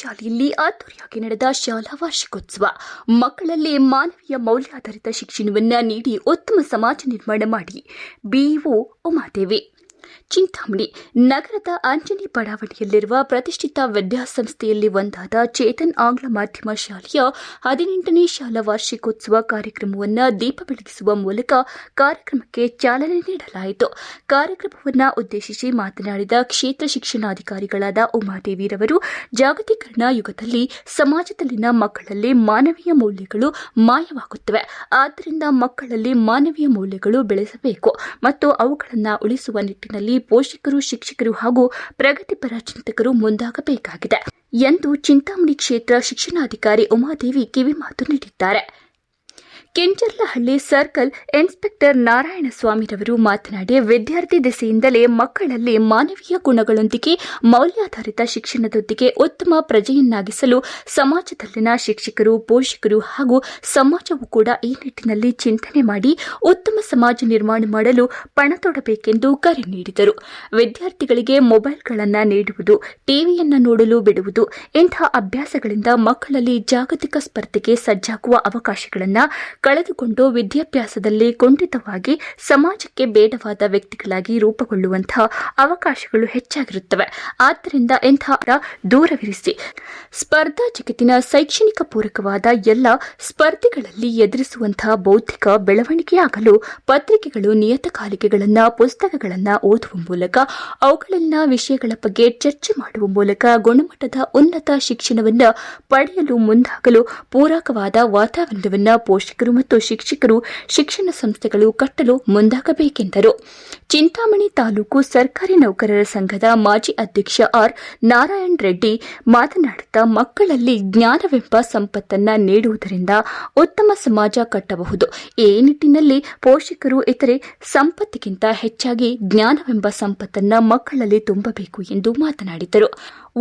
ಶಾಲೆಯಲ್ಲಿ ಅದ್ದೂರಿಯಾಗಿ ನಡೆದ ಶಾಲಾ ವಾರ್ಷಿಕೋತ್ಸವ. ಮಕ್ಕಳಲ್ಲಿ ಮಾನವೀಯ ಮೌಲ್ಯಾಧಾರಿತ ಶಿಕ್ಷಣವನ್ನು ನೀಡಿ ಉತ್ತಮ ಸಮಾಜ ನಿರ್ಮಾಣ ಮಾಡಿ ಬಿಇಒ ಉಮಾದೇವಿ. ಚಿಂತಾಮಣಿ ನಗರದ ಅಂಜನಿ ಬಡಾವಣೆಯಲ್ಲಿರುವ ಪ್ರತಿಷ್ಠಿತ ವಿದ್ಯಾಸಂಸ್ಥೆಯಲ್ಲಿ ಒಂದಾದ ಚೇತನ್ ಆಂಗ್ಲ ಮಾಧ್ಯಮ ಶಾಲೆಯ 18ನೇ ಶಾಲಾ ವಾರ್ಷಿಕೋತ್ಸವ ಕಾರ್ಯಕ್ರಮವನ್ನು ದೀಪ ಬೆಳಗಿಸುವ ಮೂಲಕ ಕಾರ್ಯಕ್ರಮಕ್ಕೆ ಚಾಲನೆ ನೀಡಲಾಯಿತು. ಕಾರ್ಯಕ್ರಮವನ್ನು ಉದ್ದೇಶಿಸಿ ಮಾತನಾಡಿದ ಕ್ಷೇತ್ರ ಶಿಕ್ಷಣಾಧಿಕಾರಿಗಳಾದ ಉಮಾದೇವಿರವರು, ಜಾಗತೀಕರಣ ಯುಗದಲ್ಲಿ ಸಮಾಜದಲ್ಲಿನ ಮಕ್ಕಳಲ್ಲಿ ಮಾನವೀಯ ಮೌಲ್ಯಗಳು ಮಾಯವಾಗುತ್ತವೆ. ಆದ್ದರಿಂದ ಮಕ್ಕಳಲ್ಲಿ ಮಾನವೀಯ ಮೌಲ್ಯಗಳು ಬೆಳೆಸಬೇಕು ಮತ್ತು ಅವುಗಳನ್ನು ಉಳಿಸುವ ನಿಟ್ಟಿನಲ್ಲಿ ಪೋಷಕರು, ಶಿಕ್ಷಕರು ಹಾಗೂ ಪ್ರಗತಿಪರ ಚಿಂತಕರು ಮುಂದಾಗಬೇಕಾಗಿದೆ ಎಂದು ಚಿಂತಾಮಣಿ ಕ್ಷೇತ್ರ ಶಿಕ್ಷಣಾಧಿಕಾರಿ ಉಮಾದೇವಿ ಕಿವಿಮಾತು ನೀಡಿದ್ದಾರೆ. ಕೆಂಚರ್ಲಹಳ್ಳಿ ಸರ್ಕಲ್ ಇನ್ಸ್ಪೆಕ್ಟರ್ ನಾರಾಯಣಸ್ವಾಮಿರವರು ಮಾತನಾಡಿ, ವಿದ್ಯಾರ್ಥಿ ದೆಸೆಯಿಂದಲೇ ಮಕ್ಕಳಲ್ಲಿ ಮಾನವೀಯ ಗುಣಗಳೊಂದಿಗೆ ಮೌಲ್ಯಾಧಾರಿತ ಶಿಕ್ಷಣದೊಂದಿಗೆ ಉತ್ತಮ ಪ್ರಜೆಯನ್ನಾಗಿಸಲು ಸಮಾಜದಲ್ಲಿನ ಶಿಕ್ಷಕರು, ಪೋಷಕರು ಹಾಗೂ ಸಮಾಜವು ಕೂಡ ಈ ನಿಟ್ಟಿನಲ್ಲಿ ಚಿಂತನೆ ಮಾಡಿ ಉತ್ತಮ ಸಮಾಜ ನಿರ್ಮಾಣ ಮಾಡಲು ಪಣ ತೊಡಬೇಕೆಂದು ಕರೆ ನೀಡಿದರು. ವಿದ್ಯಾರ್ಥಿಗಳಿಗೆ ಮೊಬೈಲ್ಗಳನ್ನು ನೀಡುವುದು, ಟಿವಿಯನ್ನು ನೋಡಲು ಬಿಡುವುದು, ಇಂತಹ ಅಭ್ಯಾಸಗಳಿಂದ ಮಕ್ಕಳಲ್ಲಿ ಜಾಗತಿಕ ಸ್ಪರ್ಧೆಗೆ ಸಜ್ಜಾಗುವ ಅವಕಾಶಗಳನ್ನು ಕಳೆದುಕೊಂಡು ವಿದ್ಯಾಭ್ಯಾಸದಲ್ಲಿ ಕುಂಠಿತವಾಗಿ ಸಮಾಜಕ್ಕೆ ಬೇಡವಾದ ವ್ಯಕ್ತಿಗಳಾಗಿ ರೂಪುಗೊಳ್ಳುವಂತಹ ಅವಕಾಶಗಳು ಹೆಚ್ಚಾಗಿರುತ್ತವೆ. ಆದ್ದರಿಂದ ಇಂತಹ ದೂರವಿರಿಸಿ ಸ್ಪರ್ಧಾ ಜಗತ್ತಿನ ಶೈಕ್ಷಣಿಕ ಪೂರಕವಾದ ಎಲ್ಲ ಸ್ಪರ್ಧೆಗಳಲ್ಲಿ ಎದುರಿಸುವಂತಹ ಬೌದ್ಧಿಕ ಬೆಳವಣಿಗೆಯಾಗಲು ಪತ್ರಿಕೆಗಳು, ನಿಯತಕಾಲಿಕೆಗಳನ್ನು, ಪುಸ್ತಕಗಳನ್ನು ಓದುವ ಮೂಲಕ ಅವುಗಳಲ್ಲಿನ ವಿಷಯಗಳ ಬಗ್ಗೆ ಚರ್ಚೆ ಮಾಡುವ ಮೂಲಕ ಗುಣಮಟ್ಟದ ಉನ್ನತ ಶಿಕ್ಷಣವನ್ನು ಪಡೆಯಲು ಮುಂದಾಗಲು ಪೂರಕವಾದ ವಾತಾವರಣವನ್ನು ಪೋಷಕರು ಮತ್ತು ಶಿಕ್ಷಕರು, ಶಿಕ್ಷಣ ಸಂಸ್ಥೆಗಳು ಕಟ್ಟಲು ಮುಂದಾಗಬೇಕೆಂದರು. ಚಿಂತಾಮಣಿ ತಾಲೂಕು ಸರ್ಕಾರಿ ನೌಕರರ ಸಂಘದ ಮಾಜಿ ಅಧ್ಯಕ್ಷ ಆರ್ ನಾರಾಯಣ ರೆಡ್ಡಿ ಮಾತನಾಡುತ್ತಾ, ಮಕ್ಕಳಲ್ಲಿ ಜ್ಞಾನವೆಂಬ ಸಂಪತ್ತನ್ನು ನೀಡುವುದರಿಂದ ಉತ್ತಮ ಸಮಾಜ ಕಟ್ಟಬಹುದು. ಈ ನಿಟ್ಟಿನಲ್ಲಿ ಪೋಷಕರು ಇತರೆ ಸಂಪತ್ತಿಗಿಂತ ಹೆಚ್ಚಾಗಿ ಜ್ಞಾನವೆಂಬ ಸಂಪತ್ತನ್ನು ಮಕ್ಕಳಲ್ಲಿ ತುಂಬಬೇಕು ಎಂದು ಮಾತನಾಡಿದರು.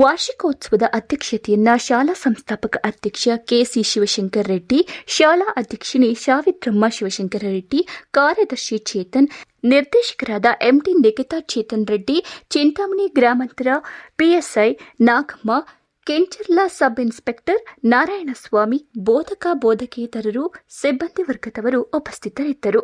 ವಾರ್ಷಿಕೋತ್ಸವದ ಅಧ್ಯಕ್ಷತೆಯನ್ನ ಶಾಲಾ ಸಂಸ್ಥಾಪಕ ಅಧ್ಯಕ್ಷ ಕೆಸಿ ಶಿವಶಂಕರ ರೆಡ್ಡಿ, ಶಾಲಾ ಅಧ್ಯಕ್ಷಿಣಿ ಸಾವಿತ್ರಮ್ಮ ಶಿವಶಂಕರ ರೆಡ್ಡಿ, ಕಾರ್ಯದರ್ಶಿ ಚೇತನ್, ನಿರ್ದೇಶಕರಾದ ಎಂಟಿ ನಿಖಿತಾ ಚೇತನ್ ರೆಡ್ಡಿ, ಚಿಂತಾಮಣಿ ಗ್ರಾಮಾಂತರ PSI Nagamma, Kencharla sub inspector Narayanaswamy, ಬೋಧಕ ಬೋಧಕೇತರರು, ಸಿಬ್ಬಂದಿ ವರ್ಗದವರು ಉಪಸ್ಥಿತರಿದ್ದರು.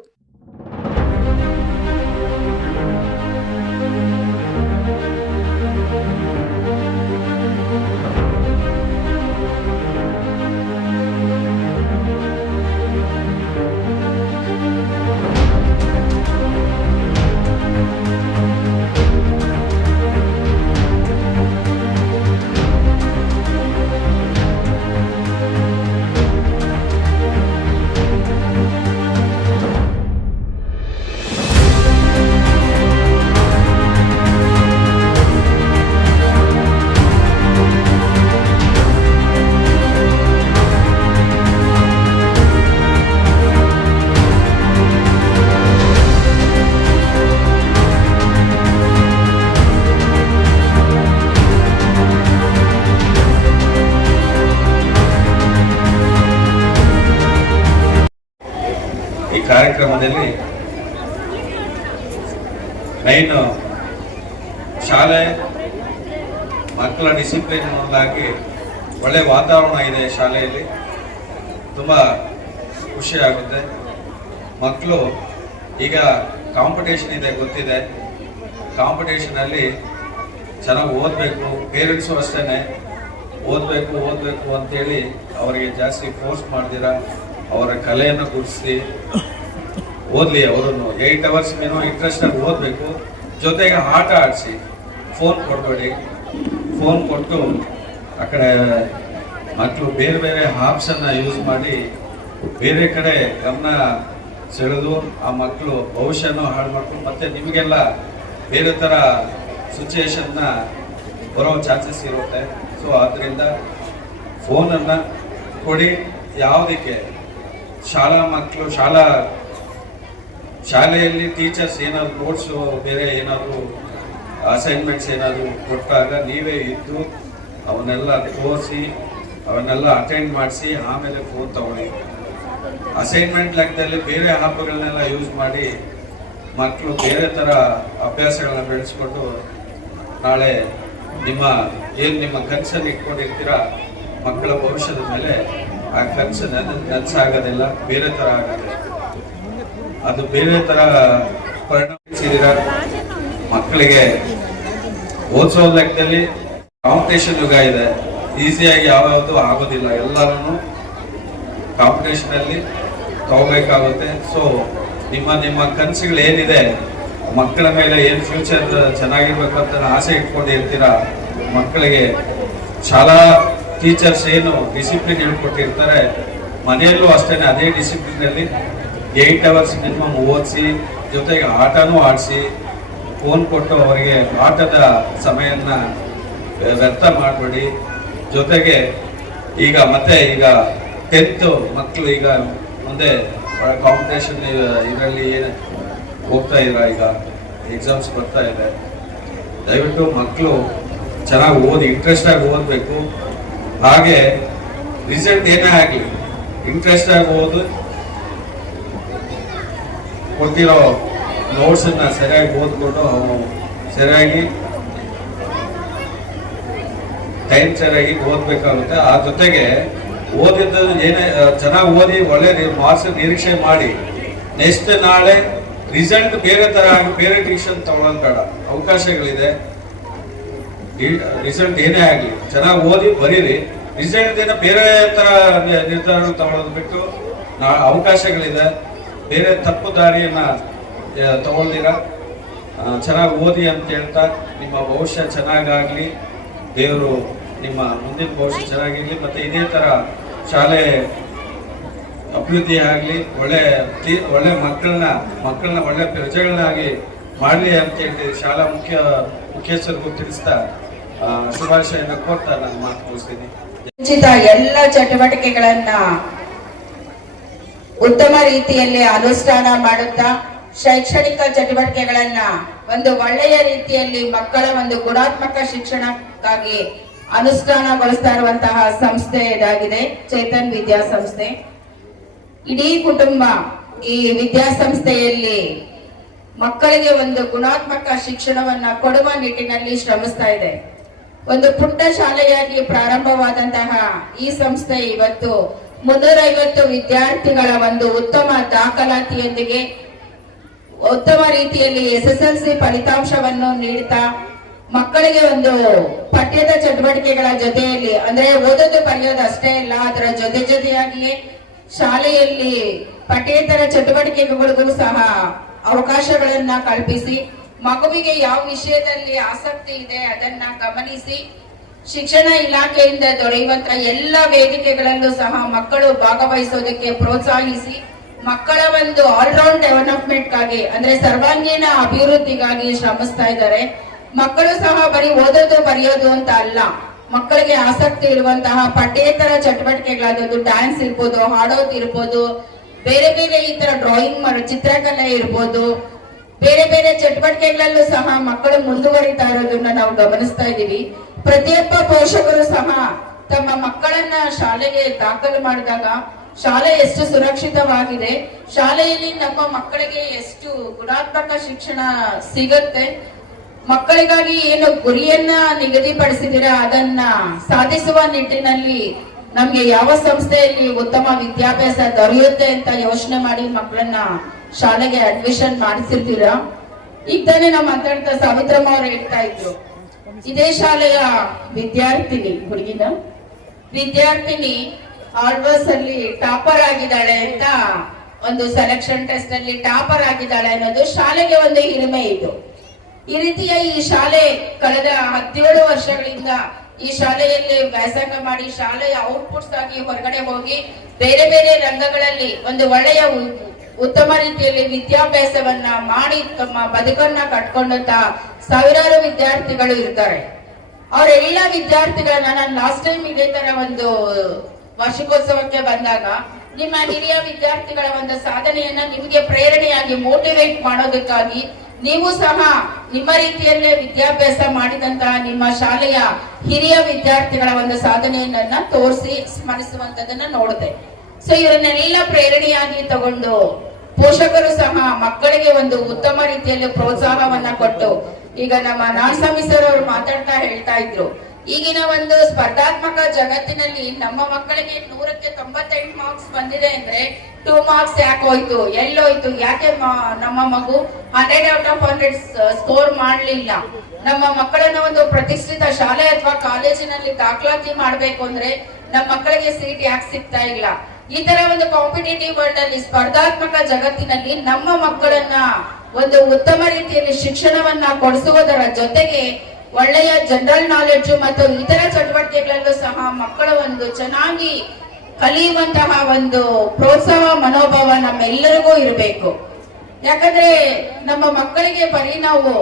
ಈ ಕಾರ್ಯಕ್ರಮದಲ್ಲಿ ಮೈನ್ ಶಾಲೆ ಮಕ್ಕಳ ಡಿಸಿಪ್ಲಿನ್ ಆಗಿ ಒಳ್ಳೆ ವಾತಾವರಣ ಇದೆ ಶಾಲೆಯಲ್ಲಿ. ತುಂಬ ಖುಷಿಯಾಗುತ್ತೆ. ಮಕ್ಕಳು ಈಗ ಕಾಂಪಿಟೇಷನ್ ಇದೆ, ಗೊತ್ತಿದೆ. ಕಾಂಪಿಟೇಷನಲ್ಲಿ ಚೆನ್ನಾಗಿ ಓದಬೇಕು, ಪೇರೆಂಟ್ಸು ಅಷ್ಟೇ ಓದಬೇಕು ಅಂತೇಳಿ ಅವರಿಗೆ ಜಾಸ್ತಿ ಫೋರ್ಸ್ ಮಾಡ್ದಿರ ಅವರ ಕಲೆಯನ್ನು ಗುರುತಿಸಿ ಓದಲಿ. ಅವರನ್ನು 8 hours ಮಿನಿಮಮ್ ಇಂಟ್ರೆಸ್ಟಾಗಿ ಓದಬೇಕು. ಜೊತೆಗೆ ಆಟ ಆಡಿಸಿ, ಫೋನ್ ಕೊಡಬೇಡಿ. ಫೋನ್ ಕೊಟ್ಟು ಆ ಕಡೆ ಮಕ್ಕಳು ಬೇರೆ ಬೇರೆ ಆಪ್ಷನ್ನ ಯೂಸ್ ಮಾಡಿ ಬೇರೆ ಕಡೆ ಗಮನ ಸೆಳೆದು ಆ ಮಕ್ಕಳು ಭವಿಷ್ಯನೂ ಹಾಳು ಮಾಡ್ಕೊಂಡು ಮತ್ತೆ ನಿಮಗೆಲ್ಲ ಬೇರೆ ಥರ ಸಿಚುಯೇಷನ್ನ ಬರೋ ಚಾನ್ಸಸ್ ಇರುತ್ತೆ. ಸೊ ಆದ್ದರಿಂದ ಫೋನನ್ನು ಕೊಡಿ. ಯಾವುದಕ್ಕೆ ಶಾಲಾ ಮಕ್ಕಳು ಶಾಲೆಯಲ್ಲಿ ಟೀಚರ್ಸ್ ಏನಾದ್ರು ನೋಟ್ಸು, ಬೇರೆ ಏನಾದರೂ ಅಸೈನ್ಮೆಂಟ್ಸ್ ಏನಾದರೂ ಕೊಟ್ಟಾಗ ನೀವೇ ಇದ್ದು ಅವನ್ನೆಲ್ಲ ತೋರಿಸಿ, ಅವನ್ನೆಲ್ಲ ಅಟೆಂಡ್ ಮಾಡಿಸಿ ಆಮೇಲೆ ಫೋನ್ ತಗೊಳ್ಳಿ. ಅಸೈನ್ಮೆಂಟ್ ಲೆಕ್ಕದಲ್ಲಿ ಬೇರೆ ಆ್ಯಪ್ಗಳನ್ನೆಲ್ಲ ಯೂಸ್ ಮಾಡಿ ಮಕ್ಕಳು ಬೇರೆ ಥರ ಅಭ್ಯಾಸಗಳನ್ನ ಬೆಳೆಸ್ಕೊಂಡು ನಾಳೆ ನಿಮ್ಮ ಕನಸನ್ನು ಇಟ್ಕೊಂಡಿರ್ತೀರಾ ಮಕ್ಕಳ ಭವಿಷ್ಯದ ಮೇಲೆ, ಆ ಕನಸು ನನಸಾಗೋದಿಲ್ಲ, ಬೇರೆ ತರ ಆಗುತ್ತೆ. ಅದು ಬೇರೆ ತರ ಪರಿಣಾಮಿಸಿದಿರ. ಮಕ್ಕಳಿಗೆ ಓದಿಸೋ ಲೆಕ್ಕದಲ್ಲಿ ಕಾಂಪಿಟೇಷನ್ ಯುಗ ಇದೆ. ಈಸಿಯಾಗಿ ಯಾವ್ಯಾವುದು ಆಗೋದಿಲ್ಲ, ಎಲ್ಲರೂ ಕಾಂಪಿಟೇಷನ್ ಅಲ್ಲಿ ತಗೋಬೇಕಾಗುತ್ತೆ. ಸೊ ನಿಮ್ಮ ಕನಸುಗಳು ಏನಿದೆ, ಮಕ್ಕಳ ಮೇಲೆ ಏನು ಫ್ಯೂಚರ್ ಚೆನ್ನಾಗಿರ್ಬೇಕಂತ ಆಸೆ ಇಟ್ಕೊಂಡಿರ್ತೀರಾ, ಮಕ್ಕಳಿಗೆ ಶಾಲಾ ಟೀಚರ್ಸ್ ಏನು ಡಿಸಿಪ್ಲಿನ್ ಹೇಳ್ಕೊಟ್ಟಿರ್ತಾರೆ, ಮನೆಯಲ್ಲೂ ಅಷ್ಟೇ ಅದೇ ಡಿಸಿಪ್ಲಿನ್ ಅಲ್ಲಿ 8 ಅವರ್ಸ್ ಮಿನಿಮಮ್ ಓದಿಸಿ, ಜೊತೆಗೆ ಆಟನೂ ಆಡಿಸಿ, ಫೋನ್ ಕೊಟ್ಟು ಅವರಿಗೆ ಆಟದ ಸಮಯನ ವ್ಯರ್ಥ ಮಾಡಬೇಡಿ. ಜೊತೆಗೆ ಈಗ 10th ಮಕ್ಕಳು ಈಗ ಮುಂದೆ ಕಾಂಪಿಟೇಷನ್ ಇದರಲ್ಲಿ ಏನು ಹೋಗ್ತಾ ಇದ್ರ, ಈಗ ಎಕ್ಸಾಮ್ಸ್ ಬರ್ತಾ ಇದೆ. ದಯವಿಟ್ಟು ಮಕ್ಕಳು ಚೆನ್ನಾಗಿ ಓದಿ, ಇಂಟ್ರೆಸ್ಟ್ ಆಗಿ ಓದಬೇಕು. ಹಾಗೆ ರಿಸಲ್ಟ್ ಏನೇ ಆಗಲಿ ಇಂಟ್ರೆಸ್ಟ್ ಆಗಿ ಓದು, ಕೊಟ್ಟಿರೋ ನೋಟ್ಸ್ ಅನ್ನ ಸರಿಯಾಗಿ ಓದ್ಕೊಂಡು ಸರಿಯಾಗಿ ಟೈಮ್ ಸರಿಯಾಗಿ ಓದ್ಬೇಕಾಗುತ್ತೆ. ಆ ಜೊತೆಗೆ ಓದಿದ್ದು ಏನೇ ಚೆನ್ನಾಗಿ ಓದಿ ಒಳ್ಳೆ ಮಾರ್ಕ್ಸ್ ನಿರೀಕ್ಷೆ ಮಾಡಿ, ನೆಕ್ಸ್ಟ್ ನಾಳೆ ರಿಸಲ್ಟ್ ಬೇರೆ ತರ ಆಗಿ ಬೇರೆ ಟ್ಯೂಷನ್ ತಗೊಳ್ಳೋದು ಬೇಡ, ಅವಕಾಶಗಳಿದೆ. ರಿಸಲ್ಟ್ ಏನೇ ಆಗಲಿ ಚೆನ್ನಾಗಿ ಓದಿ ಬರೀರಿ. ರಿಸಲ್ಟ್ ಏನೋ ಬೇರೆ ತರ ನಿರ್ಧಾರ ತಗೊಳ್ಳೋದು ಬಿಟ್ಟು ಅವಕಾಶಗಳಿದೆ, ಬೇರೆ ತಪ್ಪು ದಾರಿಯನ್ನ ತಗೊಳ್ದಿರ ಚೆನ್ನಾಗಿ ಓದಿ ಅಂತ ಹೇಳ್ತಾ, ನಿಮ್ಮ ಭವಿಷ್ಯ ಚೆನ್ನಾಗಾಗ್ಲಿ, ದೇವರು ನಿಮ್ಮ ಮುಂದಿನ ಭವಿಷ್ಯ ಚೆನ್ನಾಗಿರ್ಲಿ, ಮತ್ತೆ ಇದೇ ತರ ಶಾಲೆ ಅಭಿವೃದ್ಧಿ ಆಗಲಿ, ಒಳ್ಳೆ ಮಕ್ಕಳನ್ನ ಒಳ್ಳೆ ಪ್ರಜೆಗಳನ್ನಾಗಿ ಮಾಡಲಿ ಅಂತ ಹೇಳ್ತೀವಿ. ಶಾಲಾ ಮುಖ್ಯಸ್ಥರಿಗೂ ತಿಳಿಸ್ತಾ ಶುಭಾಶಯನ ಕೊಡ್ತಾ ನಾನು ಮಾತು ಮುಗಿಸ್ತೀನಿ. ಎಲ್ಲ ಚಟುವಟಿಕೆಗಳನ್ನ ಉತ್ತಮ ರೀತಿಯಲ್ಲಿ ಅನುಷ್ಠಾನ ಮಾಡುತ್ತಾ, ಶೈಕ್ಷಣಿಕ ಚಟುವಟಿಕೆಗಳನ್ನ ಒಂದು ಒಳ್ಳೆಯ ರೀತಿಯಲ್ಲಿ ಮಕ್ಕಳ ಒಂದು ಗುಣಾತ್ಮಕ ಶಿಕ್ಷಣಕ್ಕಾಗಿ ಅನುಷ್ಠಾನಗೊಳಿಸ್ತಾ ಇರುವಂತಹ ಸಂಸ್ಥೆ ಇದಾಗಿದೆ ಚೇತನ್ ವಿದ್ಯಾಸಂಸ್ಥೆ. ಇಡೀ ಕುಟುಂಬ ಈ ವಿದ್ಯಾಸಂಸ್ಥೆಯಲ್ಲಿ ಮಕ್ಕಳಿಗೆ ಒಂದು ಗುಣಾತ್ಮಕ ಶಿಕ್ಷಣವನ್ನ ಕೊಡುವ ನಿಟ್ಟಿನಲ್ಲಿ ಶ್ರಮಿಸ್ತಾ ಇದೆ. ಒಂದು ಪುಟ್ಟ ಶಾಲೆಯಾಗಿ ಪ್ರಾರಂಭವಾದಂತಹ ಈ ಸಂಸ್ಥೆ ಇವತ್ತು 350 ವಿದ್ಯಾರ್ಥಿಗಳ ಒಂದು ಉತ್ತಮ ದಾಖಲಾತಿಯೊಂದಿಗೆ ಉತ್ತಮ ರೀತಿಯಲ್ಲಿ SSLC ಫಲಿತಾಂಶವನ್ನು ನೀಡುತ್ತಾ, ಮಕ್ಕಳಿಗೆ ಒಂದು ಪಠ್ಯದ ಚಟುವಟಿಕೆಗಳ ಜೊತೆಯಲ್ಲಿ, ಅಂದ್ರೆ ಓದೋದು ಬರೆಯೋದು ಅಷ್ಟೇ ಇಲ್ಲ, ಅದರ ಜೊತೆಯಾಗಿಯೇ ಶಾಲೆಯಲ್ಲಿ ಪಠ್ಯೇತರ ಚಟುವಟಿಕೆಗಳಿಗೂ ಸಹ ಅವಕಾಶಗಳನ್ನ ಕಲ್ಪಿಸಿ, ಮಗುವಿಗೆ ಯಾವ ವಿಷಯದಲ್ಲಿ ಆಸಕ್ತಿ ಇದೆ ಅದನ್ನ ಗಮನಿಸಿ, ಶಿಕ್ಷಣ ಇಲಾಖೆಯಿಂದ ದೊರೆಯುವಂತಹ ಎಲ್ಲ ವೇದಿಕೆಗಳಲ್ಲೂ ಸಹ ಮಕ್ಕಳು ಭಾಗವಹಿಸೋದಕ್ಕೆ ಪ್ರೋತ್ಸಾಹಿಸಿ, ಮಕ್ಕಳ ಒಂದು ಆಲ್ರೌಂಡ್ ಡೆವಲಪ್ಮೆಂಟ್ಗಾಗಿ ಅಂದ್ರೆ ಸರ್ವಾಂಗೀಣ ಅಭಿವೃದ್ಧಿಗಾಗಿ ಶ್ರಮಿಸ್ತಾ ಇದ್ದಾರೆ. ಮಕ್ಕಳು ಸಹ ಬರೀ ಓದೋದು ಬರೆಯೋದು ಅಂತ ಅಲ್ಲ, ಮಕ್ಕಳಿಗೆ ಆಸಕ್ತಿ ಇರುವಂತಹ ಪಠ್ಯೇತರ ಚಟುವಟಿಕೆಗಳಾದದ್ದು ಡ್ಯಾನ್ಸ್ ಇರ್ಬೋದು, ಹಾಡೋದು ಇರ್ಬೋದು, ಬೇರೆ ಬೇರೆ ಈ ತರ ಡ್ರಾಯಿಂಗ್ ಚಿತ್ರಕಲೆ ಇರ್ಬೋದು, ಬೇರೆ ಬೇರೆ ಚಟುವಟಿಕೆಗಳಲ್ಲೂ ಸಹ ಮಕ್ಕಳು ಮುಂದುವರಿತಾ ಇರೋದನ್ನ ನಾವು ಗಮನಿಸ್ತಾ ಇದ್ದೀವಿ. ಪ್ರತಿಯೊಬ್ಬ ಪೋಷಕರು ಸಹ ತಮ್ಮ ಮಕ್ಕಳನ್ನ ಶಾಲೆಗೆ ದಾಖಲು ಮಾಡಿದಾಗ ಶಾಲೆ ಎಷ್ಟು ಸುರಕ್ಷಿತವಾಗಿದೆ, ಶಾಲೆಯಲ್ಲಿ ನಮ್ಮ ಮಕ್ಕಳಿಗೆ ಎಷ್ಟು ಗುಣಾತ್ಮಕ ಶಿಕ್ಷಣ ಸಿಗುತ್ತೆ, ಮಕ್ಕಳಿಗಾಗಿ ಏನು ಗುರಿಯನ್ನ ನಿಗದಿಪಡಿಸಿದಿರಾ ಅದನ್ನ ಸಾಧಿಸುವ ನಿಟ್ಟಿನಲ್ಲಿ ನಮ್ಗೆ ಯಾವ ಸಂಸ್ಥೆಯಲ್ಲಿ ಉತ್ತಮ ವಿದ್ಯಾಭ್ಯಾಸ ದೊರೆಯುತ್ತೆ ಅಂತ ಯೋಚನೆ ಮಾಡಿ ಮಕ್ಕಳನ್ನ ಶಾಲೆಗೆ ಅಡ್ಮಿಷನ್ ಮಾಡಿಸಿರ್ತೀರಾ. ಈಗ ತಾನೇ ನಾವು ಮಾತಾಡ್ತಾ ಸಾವಿತ್ರಮ್ಮ ಅವ್ರು ಹೇಳ್ತಾ ಇದ್ರು, ಇದೇ ಶಾಲೆಯ ವಿದ್ಯಾರ್ಥಿನಿ ಆಲ್ಬರ್ಸ್ ಅಲ್ಲಿ ಟಾಪರ್ ಆಗಿದ್ದಾಳೆ ಅಂತ, ಒಂದು ಸೆಲೆಕ್ಷನ್ ಟೆಸ್ಟ್ ಅಲ್ಲಿ ಟಾಪರ್ ಆಗಿದ್ದಾಳೆ ಅನ್ನೋದು ಶಾಲೆಗೆ ಒಂದು ಹಿರಿಮೆ ಇದು. ಈ ರೀತಿಯ ಈ ಶಾಲೆ ಕಳೆದ 17 ವರ್ಷಗಳಿಂದ ಈ ಶಾಲೆಯಲ್ಲಿ ವ್ಯಾಸಂಗ ಮಾಡಿ ಶಾಲೆಯ ಔಟ್ಪುಟ್ಸ್ ಆಗಿ ಹೊರಗಡೆ ಹೋಗಿ ಬೇರೆ ಬೇರೆ ರಂಗಗಳಲ್ಲಿ ಒಂದು ಒಳ್ಳೆಯ ಉತ್ತಮ ರೀತಿಯಲ್ಲಿ ವಿದ್ಯಾಭ್ಯಾಸವನ್ನ ಮಾಡಿ ತಮ್ಮ ಬದುಕನ್ನ ಕಟ್ಕೊಂಡಂತ ಸಾವಿರಾರು ವಿದ್ಯಾರ್ಥಿಗಳು ಇರ್ತಾರೆ. ಅವರೆಲ್ಲ ವಿದ್ಯಾರ್ಥಿಗಳನ್ನ ನಾನು ಲಾಸ್ಟ್ ಟೈಮ್ ಇದೇ ತರ ಒಂದು ವಾರ್ಷಿಕೋತ್ಸವಕ್ಕೆ ಬಂದಾಗ ನಿಮ್ಮ ಹಿರಿಯ ವಿದ್ಯಾರ್ಥಿಗಳ ಒಂದು ಸಾಧನೆಯನ್ನ ನಿಮಗೆ ಪ್ರೇರಣೆಯಾಗಿ ಮೋಟಿವೇಟ್ ಮಾಡೋದಕ್ಕಾಗಿ ನೀವು ಸಹ ನಿಮ್ಮ ರೀತಿಯಲ್ಲೇ ವಿದ್ಯಾಭ್ಯಾಸ ಮಾಡಿದಂತಹ ನಿಮ್ಮ ಶಾಲೆಯ ಹಿರಿಯ ವಿದ್ಯಾರ್ಥಿಗಳ ಒಂದು ಸಾಧನೆಯನ್ನ ತೋರಿಸಿ ಸ್ಮರಿಸುವಂತದನ್ನ ನೋಡಿದೆ. ಸೊ ಇವರನ್ನೆಲ್ಲ ಪ್ರೇರಣೆಯಾಗಿ ತಗೊಂಡು ಪೋಷಕರು ಸಹ ಮಕ್ಕಳಿಗೆ ಒಂದು ಉತ್ತಮ ರೀತಿಯಲ್ಲಿ ಪ್ರೋತ್ಸಾಹವನ್ನ ಕೊಟ್ಟು ಈಗ ನಮ್ಮ ನಾರಾಯಣಸ್ವಾಮಿ ಸರ್ ಅವರು ಮಾತಾಡ್ತಾ ಹೇಳ್ತಾ ಇದ್ರು, ಈಗಿನ ಒಂದು ಸ್ಪರ್ಧಾತ್ಮಕ ಜಗತ್ತಿನಲ್ಲಿ ನಮ್ಮ ಮಕ್ಕಳಿಗೆ 100ಕ್ಕೆ 98 ಮಾರ್ಕ್ಸ್ ಬಂದಿದೆ ಅಂದ್ರೆ 2 ಮಾರ್ಕ್ಸ್ ಯಾಕೆ ಹೋಯ್ತು, ಎಲ್ಲೋಯ್ತು, ಯಾಕೆ ನಮ್ಮ ಮಗು 100 ಔಟ್ ಆಫ್ 100 ಸ್ಕೋರ್ ಮಾಡ್ಲಿಲ್ಲ. ನಮ್ಮ ಮಕ್ಕಳನ್ನ ಒಂದು ಪ್ರತಿಷ್ಠಿತ ಶಾಲೆ ಅಥವಾ ಕಾಲೇಜಿನಲ್ಲಿ ದಾಖಲಾತಿ ಮಾಡ್ಬೇಕು ಅಂದ್ರೆ ನಮ್ಮ ಮಕ್ಕಳಿಗೆ ಸೀಟ್ ಯಾಕೆ ಸಿಗ್ತಾ ಇಲ್ಲ. ಈ ತರ ಒಂದು ಕಾಂಪಿಟೇಟಿವ್ ವರ್ಲ್ಡ್ ಅಲ್ಲಿ ಸ್ಪರ್ಧಾತ್ಮಕ ಜಗತ್ತಿನಲ್ಲಿ ನಮ್ಮ ಮಕ್ಕಳನ್ನ ಒಂದು ಉತ್ತಮ ರೀತಿಯಲ್ಲಿ ಶಿಕ್ಷಣವನ್ನ ಕೊಡಿಸುವುದರ ಜೊತೆಗೆ ಒಳ್ಳೆಯ ಜನರಲ್ ನಾಲೆಡ್ಜ್ ಮತ್ತು ಇತರ ಚಟುವಟಿಕೆಗಳಲ್ಲೂ ಸಹ ಮಕ್ಕಳು ಒಂದು ಚೆನ್ನಾಗಿ ಕಲಿಯುವಂತಹ ಒಂದು ಪ್ರೋತ್ಸಾಹ ಮನೋಭಾವ ನಮ್ಮೆಲ್ಲರಿಗೂ ಇರಬೇಕು. ಯಾಕಂದ್ರೆ ನಮ್ಮ ಮಕ್ಕಳಿಗೆ ಬರೀ ನಾವು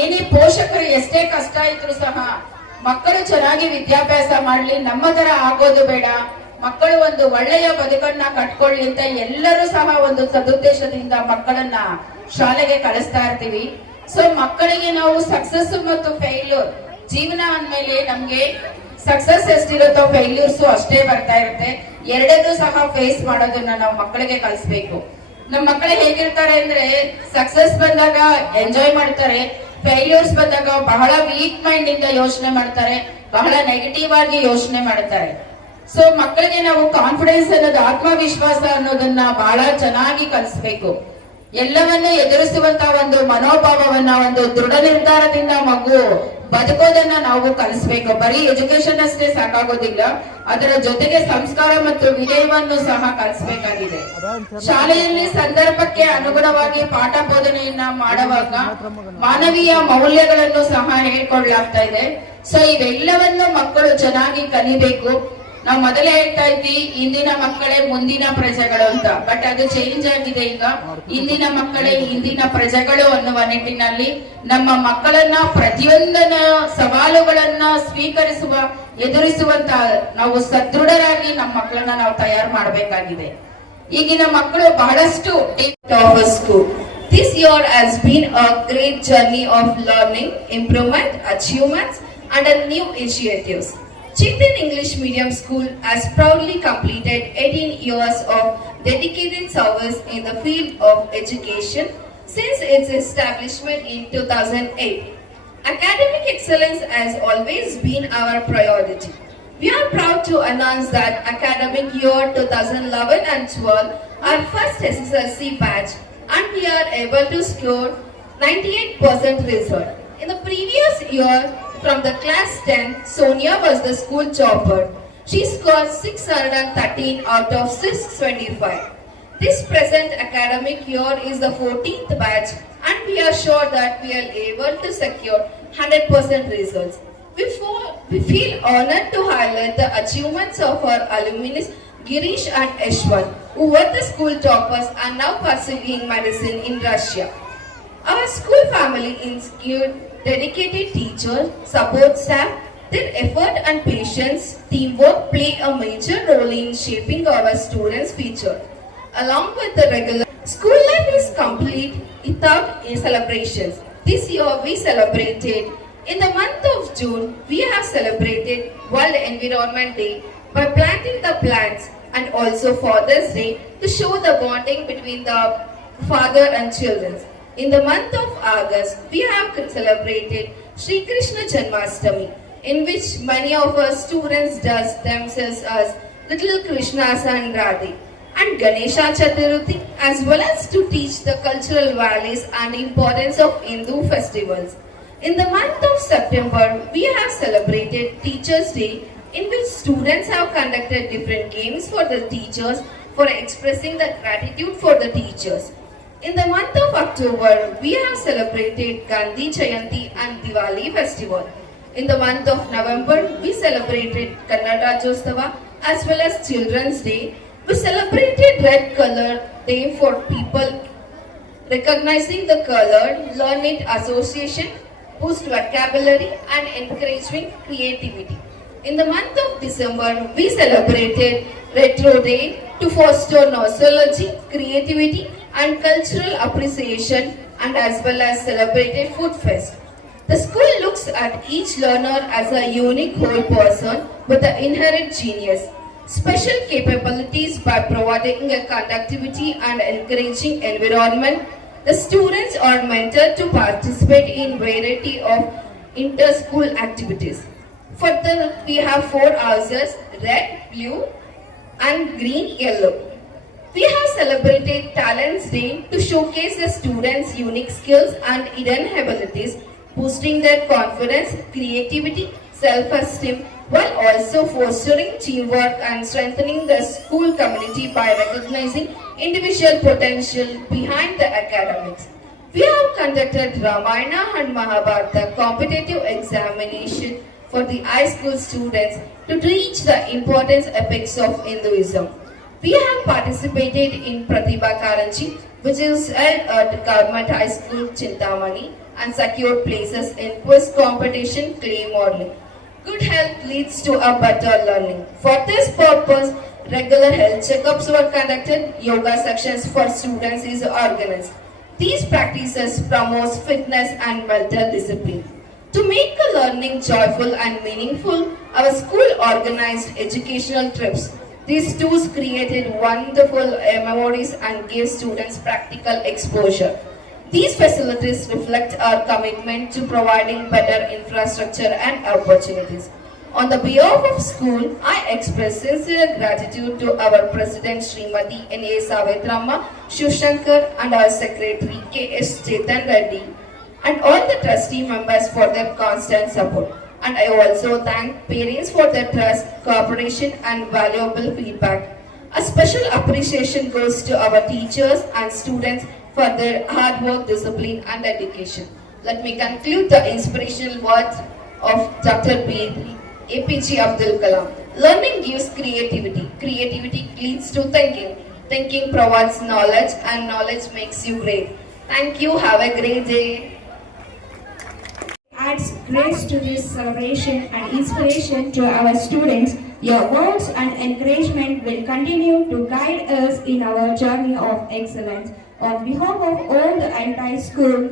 ಏನೇ ಪೋಷಕರು ಎಷ್ಟೇ ಕಷ್ಟ ಇದ್ರು ಸಹ ಮಕ್ಕಳು ಚೆನ್ನಾಗಿ ವಿದ್ಯಾಭ್ಯಾಸ ಮಾಡ್ಲಿ, ನಮ್ಮ ತರ ಆಗೋದು ಬೇಡ, ಮಕ್ಕಳು ಒಂದು ಒಳ್ಳೆಯ ಬದುಕನ್ನ ಕಟ್ಕೊಳ್ಳಿ ಅಂತ ಎಲ್ಲರೂ ಸಹ ಒಂದು ಸದುದ್ದೇಶದಿಂದ ಮಕ್ಕಳನ್ನ ಶಾಲೆಗೆ ಕಳಿಸ್ತಾ ಇರ್ತೀವಿ. ಸೊ ಮಕ್ಕಳಿಗೆ ನಾವು ಸಕ್ಸಸ್ ಮತ್ತು ಫೇಲ್ಯೂರ್ ಜೀವನ ಅಂದ್ಮೇಲೆ ನಮ್ಗೆ ಸಕ್ಸಸ್ ಎಷ್ಟಿರುತ್ತೋ ಫೇಲ್ಯೂರ್ಸ್ ಅಷ್ಟೇ ಬರ್ತಾ ಇರುತ್ತೆ. ಎರಡನ್ನೂ ಸಹ ಫೇಸ್ ಮಾಡೋದನ್ನ ನಾವು ಮಕ್ಕಳಿಗೆ ಕಲಿಸ್ಬೇಕು. ನಮ್ಮ ಮಕ್ಕಳು ಹೇಗಿರ್ತಾರೆ ಅಂದ್ರೆ ಸಕ್ಸಸ್ ಬಂದಾಗ ಎಂಜಾಯ್ ಮಾಡ್ತಾರೆ, ಫೇಲ್ಯೂರ್ಸ್ ಬಂದಾಗ ಬಹಳ ವೀಕ್ ಮೈಂಡ್ ಇಂದ ಯೋಚನೆ ಮಾಡ್ತಾರೆ, ಬಹಳ ನೆಗೆಟಿವ್ ಆಗಿ ಯೋಚನೆ ಮಾಡ್ತಾರೆ. ಸೊ ಮಕ್ಕಳಿಗೆ ನಾವು ಕಾನ್ಫಿಡೆನ್ಸ್ ಅನ್ನೋದು, ಆತ್ಮವಿಶ್ವಾಸ ಅನ್ನೋದನ್ನ ಬಹಳ ಚೆನ್ನಾಗಿ ಕಲಿಸ್ಬೇಕು. ಎಲ್ಲವನ್ನೂ ಎದುರಿಸುವಂತಹ ಒಂದು ಮನೋಭಾವವನ್ನ, ಒಂದು ದೃಢ ನಿರ್ಧಾರದಿಂದ ಮಗು ಬದುಕೋದನ್ನ ನಾವು ಕಲಿಸ್ಬೇಕು. ಬರೀ ಎಜುಕೇಶನ್ ಅಷ್ಟೇ ಸಾಕಾಗೋದಿಲ್ಲ, ಅದರ ಜೊತೆಗೆ ಸಂಸ್ಕಾರ ಮತ್ತು ವಿನಯವನ್ನು ಸಹ ಕಲಿಸಬೇಕಾಗಿದೆ. ಶಾಲೆಯಲ್ಲಿ ಸಂದರ್ಭಕ್ಕೆ ಅನುಗುಣವಾಗಿ ಪಾಠ ಬೋಧನೆಯನ್ನ ಮಾಡುವಾಗ ಮಾನವೀಯ ಮೌಲ್ಯಗಳನ್ನು ಸಹ ಹೇಳ್ಕೊಡ್ಲಾಗ್ತಾ ಇದೆ. ಸೊ ಇವೆಲ್ಲವನ್ನು ಮಕ್ಕಳು ಚೆನ್ನಾಗಿ ಕಲಿಬೇಕು. ನಾವು ಮೊದಲೇ ಹೇಳ್ತಾ ಇದ್ವಿ ಇಂದಿನ ಮಕ್ಕಳೇ ಮುಂದಿನ ಪ್ರಜೆಗಳು ಅಂತ, ಬಟ್ ಅದು ಚೇಂಜ್ ಆಗಿದೆ. ಈಗ ಇಂದಿನ ಮಕ್ಕಳೇ ಇಂದಿನ ಪ್ರಜೆಗಳು ಅನ್ನುವ ನಿಟ್ಟಿನಲ್ಲಿ ನಮ್ಮ ಮಕ್ಕಳನ್ನ ಪ್ರತಿಯೊಂದನ ಸವಾಲುಗಳನ್ನ ಸ್ವೀಕರಿಸುವ, ಎದುರಿಸುವಂತ ನಾವು ಸದೃಢರಾಗಿ ನಮ್ಮ ಮಕ್ಕಳನ್ನ ನಾವು ತಯಾರು ಮಾಡಬೇಕಾಗಿದೆ. ಈಗಿನ ಮಕ್ಕಳು ಬಹಳಷ್ಟು school. This year has been a great journey of learning, improvement, achievements and new initiatives. Chintan English Medium School has proudly completed 18 years of dedicated service in the field of education since its establishment in 2008. Academic excellence has always been our priority. We are proud to announce that academic year 2011 and 12, our first SSLC batch, and we are able to score 98% result. In the previous year, from the class 10, Sonia was the school topper. She scored 613 out of 625. This present academic year is the 14th batch and we are sure that we are able to secure 100% results. We feel honored to highlight the achievements of our alumni Girish and Ashwin, who were the school toppers and now pursuing medicine in Russia. Our school family include dedicated teachers, support staff. Their effort and patience, teamwork play a major role in shaping our students' future. Along with the regular school life is complete without celebrations. This year we celebrated. In the month of June, we have celebrated World Environment Day by planting the plants, and also Father's Day to show the bonding between the father and children. In the month of August, we have celebrated Sri Krishna Janmashtami, in which many of our students dress themselves as little Krishnas and Radhe, and Ganesha Chaturthi, as well as to teach the cultural values and importance of Hindu festivals. In the month of September, we have celebrated Teachers' Day, in which students have conducted different games for the teachers for expressing the gratitude for the teachers. In the month of October, we have celebrated Gandhi Jayanti and Diwali festival. In the month of November, we celebrated Kannada Rajyotsava as well as Children's Day. We celebrated Red Color Day for people recognizing the color, learn it association, boost vocabulary and encouraging creativity. In the month of December, we celebrated Retro Day to foster nostalgia, creativity and cultural appreciation, and as well as celebrated Food Fest. The school looks at each learner as a unique whole person with an inherent genius, special capabilities by providing a conductivity and encouraging environment, The students are mentored to participate in variety of inter-school activities. Further, we have 4 houses, red, blue and green, yellow. We have celebrated Talents Day to showcase the students' unique skills and hidden abilities, boosting their confidence, creativity, self-esteem, while also fostering teamwork and strengthening the school community by recognizing individual potential behind the academics. We have conducted Ramayana and Mahabharata competitive examination for the high school students to teach the important epics of Hinduism. We have participated in Pratibha Karanchi, which is at Government High School Chintamani, and secured places in quiz competition, clay modeling. Good health leads to a better learning. For this purpose, regular health checkups were conducted, yoga sections for students is organized. These practices promote fitness and mental discipline. To make the learning joyful and meaningful, our school organized educational trips. These tours created wonderful memories and gave students practical exposure. These facilities reflect our commitment to providing better infrastructure and opportunities. On the behalf of school, I express sincere gratitude to our President Srimati N.A. Savitramma Shivshankar and our Secretary K.S. Chetan Reddy and all the trustee members for their constant support. And I also thank parents for their trust, cooperation and valuable feedback. A special appreciation goes to our teachers and students for their hard work, discipline and dedication. Let me conclude the inspirational words of Dr. APJ Abdul Kalam. Learning gives creativity. Creativity leads to thinking. Thinking provides knowledge and knowledge makes you great. Thank you. Have a great day. Adds grace to this celebration and inspiration to our students. Your words and encouragement will continue to guide us in our journey of excellence. On behalf of all the entire school,